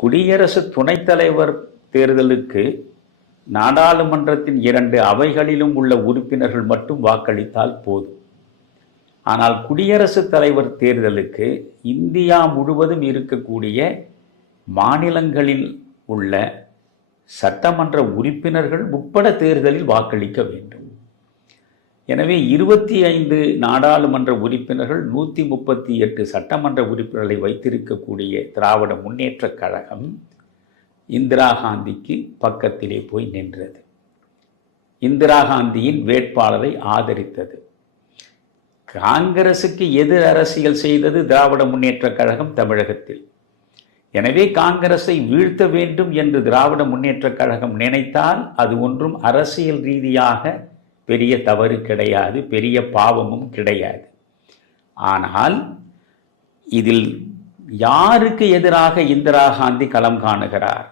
குடியரசு துணைத் தலைவர் தேர்தலுக்கு நாடாளுமன்றத்தின் இரண்டு அவைகளிலும் உள்ள உறுப்பினர்கள் மட்டும் வாக்களித்தால் போதும். ஆனால் குடியரசுத் தலைவர் தேர்தலுக்கு இந்தியா முழுவதும் இருக்கக்கூடிய மாநிலங்களில் உள்ள சட்டமன்ற உறுப்பினர்கள் உட்பட தேர்தலில் வாக்களிக்க வேண்டும். எனவே இருபத்தி ஐந்து நாடாளுமன்ற உறுப்பினர்கள் நூற்றி முப்பத்தி எட்டு சட்டமன்ற உறுப்பினர்களை வைத்திருக்கக்கூடிய திராவிட முன்னேற்ற கழகம் இந்திரா காந்திக்கு பக்கத்திலே போய் நின்றது. இந்திரா காந்தியின் வேட்பாளரை ஆதரித்தது. காங்கிரசுக்கு எதிர் அரசியல் செய்தது திராவிட முன்னேற்ற கழகம் தமிழகத்தில். எனவே காங்கிரஸை வீழ்த்த வேண்டும் என்று திராவிட முன்னேற்றக் கழகம் நினைத்தால் அது ஒன்றும் அரசியல் ரீதியாக பெரிய தவறு கிடையாது பெரிய பாவமும் கிடையாது. ஆனால் இதில் யாருக்கு எதிராக இந்திரா காந்தி களம் காணுகிறார்?